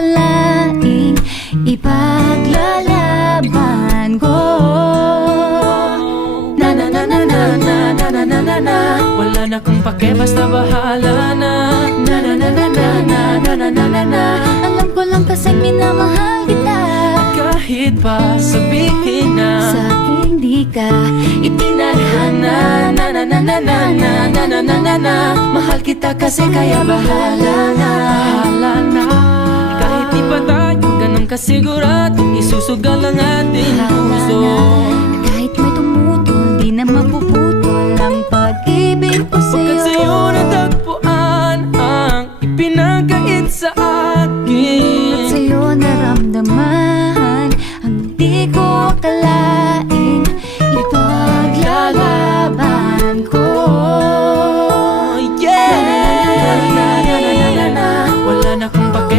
akalaing ipaglalaban ko. Na na na na na na na na na na na. Wala na kung pake, basta bahala na. Na na na na na na na na na na na. Alam ko lang kasing minamahal kita. Kahit pa sabihin na sa akin di ka itinadhana. Na na na na na na na na na na na. Mahal kita kasi kaya bahala na. bahala na. Kahit di pa tayo ganun kasigurado, isusugal ang ating puso.